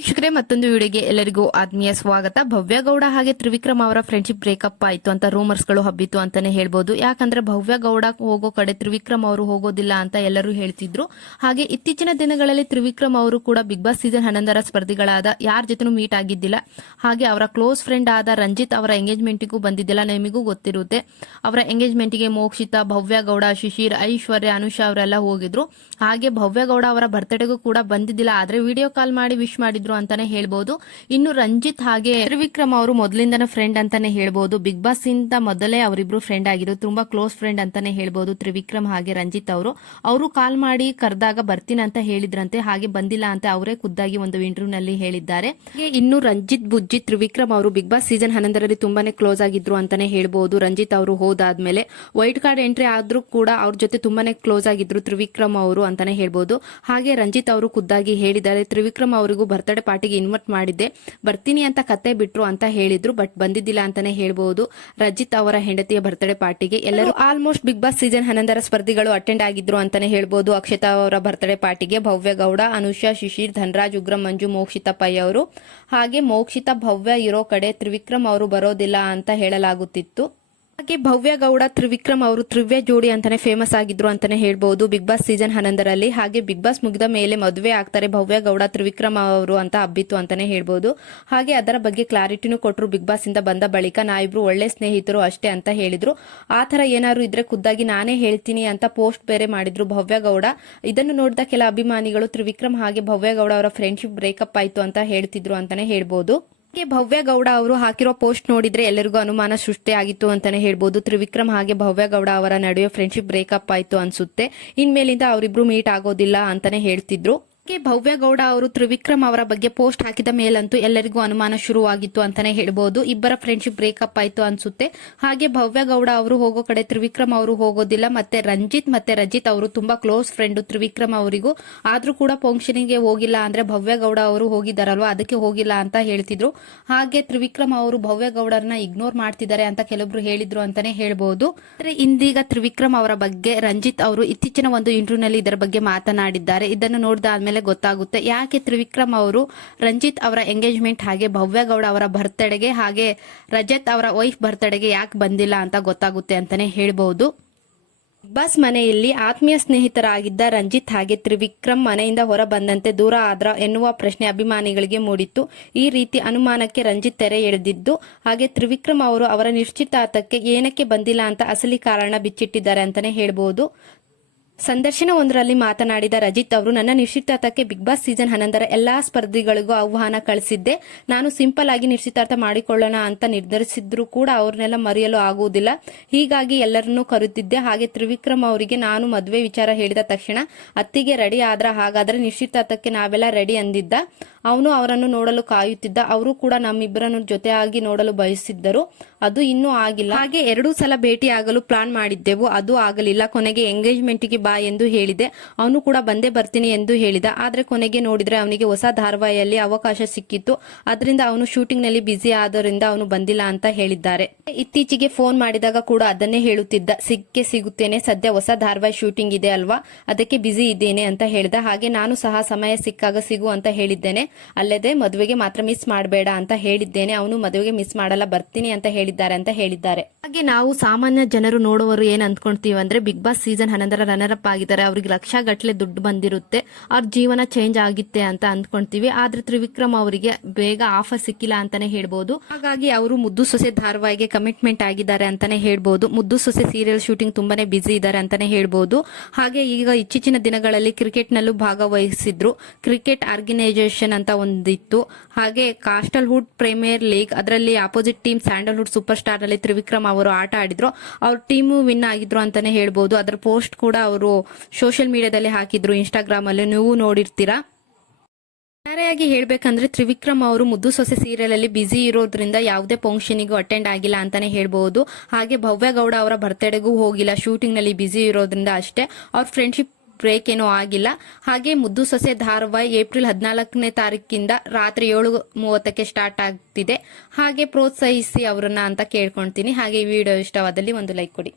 ವೀಕ್ಷಕರೇ, ಮತ್ತೊಂದು ವಿಡಿಯೋಗೆ ಎಲ್ಲರಿಗೂ ಆತ್ಮೀಯ ಸ್ವಾಗತ. ಭವ್ಯ ಗೌಡ ಹಾಗೆ ತ್ರಿವಿಕ್ರಮ್ ಅವರ ಫ್ರೆಂಡ್ಶಿಪ್ ಬ್ರೇಕಪ್ ಆಯ್ತು ಅಂತ ರೂಮರ್ಸ್ ಗಳು ಹಬ್ಬಿತ್ತು ಅಂತಾನೆ ಹೇಳ್ಬೋದು. ಯಾಕಂದ್ರೆ ಭವ್ಯ ಗೌಡ ಹೋಗೋ ಕಡೆ ತ್ರಿವಿಕ್ರಮ್ ಅವರು ಹೋಗೋದಿಲ್ಲ ಅಂತ ಎಲ್ಲರೂ ಹೇಳ್ತಿದ್ರು. ಹಾಗೆ ಇತ್ತೀಚಿನ ದಿನಗಳಲ್ಲಿ ತ್ರಿವಿಕ್ರಮ್ ಅವರು ಕೂಡ ಬಿಗ್ ಬಾಸ್ ಸೀಸನ್ 11 ಸ್ಪರ್ಧಿಗಳಾದ ಯಾರ ಜೊತೆನೂ ಮೀಟ್ ಆಗಿದ್ದಿಲ್ಲ. ಹಾಗೆ ಅವರ ಕ್ಲೋಸ್ ಫ್ರೆಂಡ್ ಆದ ರಂಜಿತ್ ಅವರ ಎಂಗೇಜ್ಮೆಂಟ್ಗೂ ಬಂದಿದ್ದಿಲ್ಲ. ನಿಮಗೂ ಗೊತ್ತಿರುತ್ತೆ, ಅವರ ಎಂಗೇಜ್ಮೆಂಟ್ಗೆ ಮೋಕ್ಷಿತಾ, ಭವ್ಯ ಗೌಡ, ಶಿಶಿರ್, ಐಶ್ವರ್ಯ, ಅನುಷಾ ಅವರೆಲ್ಲ ಹೋಗಿದ್ರು. ಹಾಗೆ ಭವ್ಯ ಗೌಡ ಅವರ ಬರ್ತ್ಡೇಗೂ ಕೂಡ ಬಂದಿದ್ದಿಲ್ಲ, ಆದ್ರೆ ವಿಡಿಯೋ ಕಾಲ್ ಮಾಡಿ ವಿಶ್ ಮಾಡಿದ್ರು ಅಂತಾನೆ ಹೇಳ್ಬಹುದು. ಇನ್ನು ರಂಜಿತ್ ಹಾಗೆ ತ್ರಿವಿಕ್ರಮ್ ಅವರು ಮೊದಲಿಂದನೇ ಫ್ರೆಂಡ್ ಅಂತಾನೆ ಹೇಳ್ಬಹುದು. ಬಿಗ್ ಬಾಸ್ ಇಂದ ಮೊದಲೇ ಅವರಿಬ್ರು ಫ್ರೆಂಡ್ ಆಗಿದ್ರು, ತುಂಬಾ ಕ್ಲೋಸ್ ಫ್ರೆಂಡ್ ಅಂತಾನೆ ಹೇಳ್ಬಹುದು ತ್ರಿವಿಕ್ರಮ್ ಹಾಗೆ ರಂಜಿತ್ ಅವರು ಕಾಲ್ ಮಾಡಿ ಕರೆದಾಗ ಬರ್ತೀನಿ ಅಂತ ಹೇಳಿದ್ರಂತೆ. ಹಾಗೆ ಬಂದಿಲ್ಲ ಅಂತ ಅವರೇ ಖುದ್ದಾಗಿ ಒಂದು ಇಂಟರ್ವ್ಯೂ ನಲ್ಲಿ ಹೇಳಿದ್ದಾರೆ. ಇನ್ನು ರಂಜಿತ್ ಬುಜ್ಜಿ ತ್ರಿವಿಕ್ರಮ್ ಅವರು ಬಿಗ್ ಬಾಸ್ ಸೀಸನ್ 11 ತುಂಬಾನೇ ಕ್ಲೋಸ್ ಆಗಿದ್ರು ಅಂತಾನೆ ಹೇಳ್ಬಹುದು. ರಂಜಿತ್ ಅವರು ಹೋದಾದ್ಮೇಲೆ ವೈಟ್ ಕಾರ್ಡ್ ಎಂಟ್ರಿ ಆದ್ರೂ ಕೂಡ ಅವ್ರ ಜೊತೆ ತುಂಬಾನೇ ಕ್ಲೋಸ್ ಆಗಿದ್ರು ತ್ರಿವಿಕ್ರಮ್ ಅವರು ಅಂತಾನೆ ಹೇಳ್ಬಹುದು. ಹಾಗೆ ರಂಜಿತ್ ಅವರು ಖುದ್ದಾಗಿ ಹೇಳಿದ್ದಾರೆ, ತ್ರಿವಿಕ್ರಮ್ ಅವರಿಗೂ ಬರ್ತ್ಡೇ ಪಾರ್ಟಿಗೆ ಇನ್ವೈಟ್ ಮಾಡಿದ್ದೆ, ಬರ್ತೀನಿ ಅಂತ ಕತೆ ಬಿಟ್ರು ಅಂತ ಹೇಳಿದ್ರು, ಬಟ್ ಬಂದಿದ್ದಿಲ್ಲ ಅಂತಾನೆ ಹೇಳ್ಬಹುದು. ರಂಜಿತ್ ಅವರ ಹೆಂಡತಿಯ ಬರ್ತ್ಡೇ ಪಾರ್ಟಿಗೆ ಎಲ್ಲರೂ ಆಲ್ಮೋಸ್ಟ್ ಬಿಗ್ ಬಾಸ್ ಸೀಸನ್ 11 ಸ್ಪರ್ಧಿಗಳು ಅಟೆಂಡ್ ಆಗಿದ್ರು ಅಂತಾನೆ ಹೇಳ್ಬಹುದು. ಅಕ್ಷತಾ ಅವರ ಬರ್ತ್ಡೇ ಪಾರ್ಟಿಗೆ ಭವ್ಯ ಗೌಡ, ಅನುಷಾ, ಶಿಶಿರ್, ಧನರಾಜ್, ಉಗ್ರಂ ಮಂಜು, ಮೋಕ್ಷಿತಾ ಪೈ ಅವರು. ಹಾಗೆ ಮೋಕ್ಷಿತಾ ಭವ್ಯ ಇರೋ ಕಡೆ ತ್ರಿವಿಕ್ರಮ್ ಅವರು ಬರೋದಿಲ್ಲ ಅಂತ ಹೇಳಲಾಗುತ್ತಿತ್ತು. ಹಾಗೆ ಭವ್ಯ ಗೌಡ ತ್ರಿವಿಕ್ರಮ್ ಅವರು ತ್ರಿವ್ಯ ಜೋಡಿ ಅಂತಾನೆ ಫೇಮಸ್ ಆಗಿದ್ರು ಅಂತಾನೆ ಹೇಳ್ಬಹುದು ಬಿಗ್ ಬಾಸ್ ಸೀಸನ್ 11 ಹಾಗೆ ಬಿಗ್ ಬಾಸ್ ಮುಗಿದ ಮೇಲೆ ಮದುವೆ ಆಗ್ತಾರೆ ಭವ್ಯ ಗೌಡ ತ್ರಿವಿಕ್ರಮ್ ಅವರು ಅಂತ ಹಬ್ಬಿತ್ತು ಅಂತಾನೆ ಹೇಳ್ಬಹುದು. ಹಾಗೆ ಅದರ ಬಗ್ಗೆ ಕ್ಲಾರಿಟಿನೂ ಕೊಟ್ಟರು. ಬಿಗ್ ಬಾಸ್ ಇಂದ ಬಂದ ಬಳಿಕ ನಾವಿಬ್ರು ಒಳ್ಳೆ ಸ್ನೇಹಿತರು ಅಷ್ಟೇ ಅಂತ ಹೇಳಿದ್ರು. ಆ ತರ ಏನಾದ್ರು ಇದ್ರೆ ಖುದ್ದಾಗಿ ನಾನೇ ಹೇಳ್ತೀನಿ ಅಂತ ಪೋಸ್ಟ್ ಬೇರೆ ಮಾಡಿದ್ರು ಭವ್ಯ ಗೌಡ. ಇದನ್ನು ನೋಡಿದ ಕೆಲ ಅಭಿಮಾನಿಗಳು ತ್ರಿವಿಕ್ರಮ್ ಹಾಗೆ ಭವ್ಯ ಗೌಡ ಅವರ ಫ್ರೆಂಡ್ಶಿಪ್ ಬ್ರೇಕಪ್ ಆಯ್ತು ಅಂತ ಹೇಳ್ತಿದ್ರು ಅಂತಾನೆ ಹೇಳ್ಬಹುದು. ಭವ್ಯ ಗೌಡ ಅವರು ಹಾಕಿರೋ ಪೋಸ್ಟ್ ನೋಡಿದ್ರೆ ಎಲ್ಲರಿಗೂ ಅನುಮಾನ ಸೃಷ್ಟಿ ಆಗಿತ್ತು ಅಂತಾನೆ ಹೇಳ್ಬಹುದು. ತ್ರಿವಿಕ್ರಮ್ ಹಾಗೆ ಭವ್ಯ ಗೌಡ ಅವರ ನಡುವೆ ಫ್ರೆಂಡ್ಶಿಪ್ ಬ್ರೇಕಪ್ ಆಯ್ತು ಅನ್ಸುತ್ತೆ, ಇನ್ಮೇಲಿಂದ ಅವರಿಬ್ರು ಮೀಟ್ ಆಗೋದಿಲ್ಲ ಅಂತಾನೆ ಹೇಳ್ತಿದ್ರು. ಭವ್ಯ ಗೌಡ ಅವರು ತ್ರಿವಿಕ್ರಮ್ ಅವರ ಬಗ್ಗೆ ಪೋಸ್ಟ್ ಹಾಕಿದ ಮೇಲಂತೂ ಎಲ್ಲರಿಗೂ ಅನುಮಾನ ಶುರುವಾಗಿತ್ತು ಅಂತಾನೆ ಹೇಳ್ಬಹುದು. ಇಬ್ಬರ ಫ್ರೆಂಡ್ಶಿಪ್ ಬ್ರೇಕಪ್ ಆಯ್ತು ಅನ್ಸುತ್ತೆ. ಹಾಗೆ ಭವ್ಯ ಗೌಡ ಅವರು ಹೋಗೋ ಕಡೆ ತ್ರಿವಿಕ್ರಮ್ ಅವರು ಹೋಗೋದಿಲ್ಲ. ಮತ್ತೆ ರಜಿತ್ ಅವರು ತುಂಬಾ ಕ್ಲೋಸ್ ಫ್ರೆಂಡ್ ತ್ರಿವಿಕ್ರಮ್ ಅವರಿಗೂ, ಆದ್ರೂ ಕೂಡ ಫಂಕ್ಷನ್ಗೆ ಹೋಗಿಲ್ಲ. ಅಂದ್ರೆ ಭವ್ಯ ಗೌಡ ಅವರು ಹೋಗಿದಾರಲ್ವಾ, ಅದಕ್ಕೆ ಹೋಗಿಲ್ಲ ಅಂತ ಹೇಳ್ತಿದ್ರು. ಹಾಗೆ ತ್ರಿವಿಕ್ರಮ್ ಅವರು ಭವ್ಯ ಗೌಡರನ್ನ ಇಗ್ನೋರ್ ಮಾಡ್ತಿದ್ದಾರೆ ಅಂತ ಕೆಲವೊಬ್ರು ಹೇಳಿದ್ರು ಅಂತಾನೆ ಹೇಳ್ಬಹುದು. ಆದ್ರೆ ಇಂದೀಗ ತ್ರಿವಿಕ್ರಮ್ ಅವರ ಬಗ್ಗೆ ರಂಜಿತ್ ಅವರು ಇತ್ತೀಚಿನ ಒಂದು ಇಂಟರ್ವ್ಯೂ ನಲ್ಲಿ ಇದರ ಬಗ್ಗೆ ಮಾತನಾಡಿದ್ದಾರೆ. ಇದನ್ನು ನೋಡಿದಾದ್ಮೇಲೆ ಗೊತ್ತಾಗುತ್ತೆ ಯಾಕೆ ತ್ರಿವಿಕ್ರಮ್ ಅವರು ರಂಜಿತ್ ಅವರ ಎಂಗೇಜ್ಮೆಂಟ್ ಹಾಗೆ ಭವ್ಯ ಗೌಡ ಅವರ ಬರ್ತ್ಡೇಗೆ ಹಾಗೆ ರಜತ್ ಅವರ ವೈಫ್ ಬರ್ತ್ಡೇಗೆ ಯಾಕೆ ಬಂದಿಲ್ಲ ಅಂತ ಗೊತ್ತಾಗುತ್ತೆ ಅಂತಾನೆ ಹೇಳ್ಬಹುದು. ಬಿಗ್ ಬಾಸ್ ಮನೆಯಲ್ಲಿ ಆತ್ಮೀಯ ಸ್ನೇಹಿತರಾಗಿದ್ದ ರಂಜಿತ್ ಹಾಗೆ ತ್ರಿವಿಕ್ರಮ್ ಮನೆಯಿಂದ ಹೊರ ಬಂದಂತೆ ದೂರ ಆದ್ರ ಎನ್ನುವ ಪ್ರಶ್ನೆ ಅಭಿಮಾನಿಗಳಿಗೆ ಮೂಡಿತ್ತು. ಈ ರೀತಿ ಅನುಮಾನಕ್ಕೆ ರಂಜಿತ್ ತೆರೆ ಎಳೆದಿದ್ದು, ಹಾಗೆ ತ್ರಿವಿಕ್ರಮ್ ಅವರು ಅವರ ನಿಶ್ಚಿತಾರ್ಥಕ್ಕೆ ಏನಕ್ಕೆ ಬಂದಿಲ್ಲ ಅಂತ ಅಸಲಿ ಕಾರಣ ಬಿಚ್ಚಿಟ್ಟಿದ್ದಾರೆ ಅಂತಾನೆ ಹೇಳ್ಬಹುದು. ಸಂದರ್ಶನ ಒಂದರಲ್ಲಿ ಮಾತನಾಡಿದ ರಜಿತ್ ಅವರು, ನನ್ನ ನಿಶ್ಚಿತಾರ್ಥಕ್ಕೆ ಬಿಗ್ ಬಾಸ್ ಸೀಸನ್ 11 ಎಲ್ಲಾ ಸ್ಪರ್ಧಿಗಳಿಗೂ ಆಹ್ವಾನ ಕಳಿಸಿದ್ದೆ. ನಾನು ಸಿಂಪಲ್ ಆಗಿ ನಿಶ್ಚಿತಾರ್ಥ ಮಾಡಿಕೊಳ್ಳೋಣ ಅಂತ ನಿರ್ಧರಿಸಿದ್ರು ಕೂಡ ಅವ್ರನ್ನೆಲ್ಲ ಮರೆಯಲು ಆಗುವುದಿಲ್ಲ. ಹೀಗಾಗಿ ಎಲ್ಲರನ್ನೂ ಕರೆದಿದ್ದೆ. ಹಾಗೆ ತ್ರಿವಿಕ್ರಮ್ ಅವರಿಗೆ ನಾನು ಮದುವೆ ವಿಚಾರ ಹೇಳಿದ ತಕ್ಷಣ ಅತ್ತಿಗೆ ರೆಡಿ ಆದ್ರ, ಹಾಗಾದ್ರೆ ನಿಶ್ಚಿತಾರ್ಥಕ್ಕೆ ನಾವೆಲ್ಲ ರೆಡಿ ಅಂದಿದ್ದ. ಅವನು ಅವರನ್ನು ನೋಡಲು ಕಾಯುತ್ತಿದ್ದ. ಅವರು ಕೂಡ ನಮ್ಮಿಬ್ಬರನ್ನು ಜೊತೆಯಾಗಿ ನೋಡಲು ಬಯಸಿದ್ದರು, ಅದು ಇನ್ನೂ ಆಗಿಲ್ಲ. ಹಾಗೆ 2 ಸಲ ಭೇಟಿ ಆಗಲು ಪ್ಲಾನ್ ಮಾಡಿದ್ದೆವು, ಅದು ಆಗಲಿಲ್ಲ. ಕೊನೆಗೆ ಎಂಗೇಜ್ಮೆಂಟ್ಗೆ ಬಾ ಎಂದು ಹೇಳಿದೆ, ಅವನು ಕೂಡ ಬಂದೇ ಬರ್ತೀನಿ ಎಂದು ಹೇಳಿದ. ಆದ್ರೆ ಕೊನೆಗೆ ನೋಡಿದ್ರೆ ಅವನಿಗೆ ಹೊಸ ಧಾರಾವಾಹಿಯಲ್ಲಿ ಅವಕಾಶ ಸಿಕ್ಕಿತ್ತು, ಅದರಿಂದ ಅವನು ಶೂಟಿಂಗ್ ನಲ್ಲಿ ಬ್ಯುಸಿ ಆದ್ರಿಂದ ಅವನು ಬಂದಿಲ್ಲ ಅಂತ ಹೇಳಿದ್ದಾರೆ. ಇತ್ತೀಚೆಗೆ ಫೋನ್ ಮಾಡಿದಾಗ ಕೂಡ ಅದನ್ನೇ ಹೇಳುತ್ತಿದ್ದ, ಸಿಗುತ್ತೇನೆ, ಸದ್ಯ ಹೊಸ ಧಾರಾವಾಹಿ ಶೂಟಿಂಗ್ ಇದೆ ಅಲ್ವಾ, ಅದಕ್ಕೆ ಬ್ಯುಸಿ ಇದ್ದೇನೆ ಅಂತ ಹೇಳಿದ. ಹಾಗೆ ನಾನು ಸಹ ಸಮಯ ಸಿಕ್ಕಾಗ ಸಿಗು ಅಂತ ಹೇಳಿದ್ದೇನೆ, ಅಲ್ಲದೆ ಮದುವೆಗೆ ಮಾತ್ರ ಮಿಸ್ ಮಾಡಬೇಡ ಅಂತ ಹೇಳಿದ್ದೇನೆ. ಅವನು ಮದುವೆಗೆ ಮಿಸ್ ಮಾಡಲ್ಲ, ಬರ್ತೀನಿ ಅಂತ ಹೇಳಿದ್ದಾರೆ ಅಂತ ಹೇಳಿದ್ದಾರೆ. ಹಾಗೆ ನಾವು ಸಾಮಾನ್ಯ ಜನರು ನೋಡುವವರು ಏನ್ ಅಂದ್ಕೊಂತೀವಿ ಅಂದ್ರೆ, Bigg Boss season 11 runner up ಆಗಿದ್ದಾರೆ, ಅವ್ರಿಗೆ ಲಕ್ಷ ಗಟ್ಟಲೆ ದುಡ್ಡು ಬಂದಿರುತ್ತೆ, ಅವ್ರ ಜೀವನ ಚೇಂಜ್ ಆಗಿತ್ತೆ ಅಂತ ಅಂದ್ಕೊಂತೀವಿ. ಆದ್ರೆ ತ್ರಿವಿಕ್ರಮ್ ಅವರಿಗೆ ಬೇಗ ಆಫರ್ ಸಿಕ್ಕಿಲ್ಲ ಅಂತಾನೆ ಹೇಳ್ಬಹುದು. ಹಾಗಾಗಿ ಅವರು ಮುದ್ದು ಸೊಸೆ ಧಾರಾವಾಹಿಗೆ ಕಮಿಟ್ಮೆಂಟ್ ಆಗಿದ್ದಾರೆ ಅಂತಾನೆ ಹೇಳ್ಬಹುದು. ಮುದ್ದು ಸೊಸೆ ಸೀರಿಯಲ್ ಶೂಟಿಂಗ್ ತುಂಬಾನೇ ಬಿಸಿ ಇದ್ದಾರೆ ಅಂತಾನೆ ಹೇಳ್ಬಹುದು. ಹಾಗೆ ಈಗ ಇತ್ತೀಚಿನ ದಿನಗಳಲ್ಲಿ ಕ್ರಿಕೆಟ್ ನಲ್ಲೂ ಭಾಗವಹಿಸಿದ್ರು. ಕ್ರಿಕೆಟ್ ಆರ್ಗನೈಸೇಷನ್ ಅಂತ ಒಂದಿತ್ತು. ಹಾಗೆ ಕಾಸ್ಟಲ್ವುಡ್ ಪ್ರೀಮಿಯರ್ ಲೀಗ್, ಅದರಲ್ಲಿ opposite team Sandalwood super star ನಲ್ಲಿ ತ್ರಿವಿಕ್ರಮ್ ಅವರು ಆಟ ಆಡಿದ್ರು. ಅವ್ರ ಟೀಮು ವಿನ್ ಆಗಿದ್ರು ಅಂತಾನೆ ಹೇಳ್ಬಹುದು. ಅದರ ಪೋಸ್ಟ್ ಕೂಡ ಅವರು ಸೋಷಿಯಲ್ ಮೀಡಿಯಾದಲ್ಲಿ ಹಾಕಿದ್ರು, ಇನ್ಸ್ಟಾಗ್ರಾಮ್ ಅಲ್ಲಿ ನೀವು ನೋಡಿರ್ತೀರಾ. ಒಟ್ಟಾರೆಯಾಗಿ ಹೇಳ್ಬೇಕಂದ್ರೆ ತ್ರಿವಿಕ್ರಮ್ ಅವರು ಮುದ್ದು ಸೊಸೆ ಸೀರಿಯಲ್ ಅಲ್ಲಿ ಬಿಸಿ ಇರೋದ್ರಿಂದ ಯಾವುದೇ ಫಂಕ್ಷನ್ಗೂ ಅಟೆಂಡ್ ಆಗಿಲ್ಲ ಅಂತಾನೆ ಹೇಳ್ಬಹುದು. ಹಾಗೆ ಭವ್ಯ ಗೌಡ ಅವರ ಬರ್ತ್ಡೇಗೂ ಹೋಗಿಲ್ಲ, ಶೂಟಿಂಗ್ ನಲ್ಲಿ ಬಿಸಿ ಇರೋದ್ರಿಂದ ಅಷ್ಟೇ. ಅವ್ರ ಫ್ರೆಂಡ್ಶಿಪ್ ಬ್ರೇಕ್ ಏನೋ ಆಗಿಲ್ಲ. ಹಾಗೆ ಮುದ್ದು ಸೊಸೆ ಧಾರಾವಾಹಿ ಏಪ್ರಿಲ್ 14ನೇ ತಾರೀಕಿಂದ ರಾತ್ರಿ 7:30ಕ್ಕೆ ಸ್ಟಾರ್ಟ್ ಆಗ್ತಿದೆ. ಹಾಗೆ ಪ್ರೋತ್ಸಾಹಿಸಿ ಅವರನ್ನ ಅಂತ ಕೇಳ್ಕೊಂತೀನಿ. ಹಾಗೆ ಈ ವಿಡಿಯೋ ಇಷ್ಟವಾದಲ್ಲಿ ಒಂದು ಲೈಕ್ ಕೊಡಿ.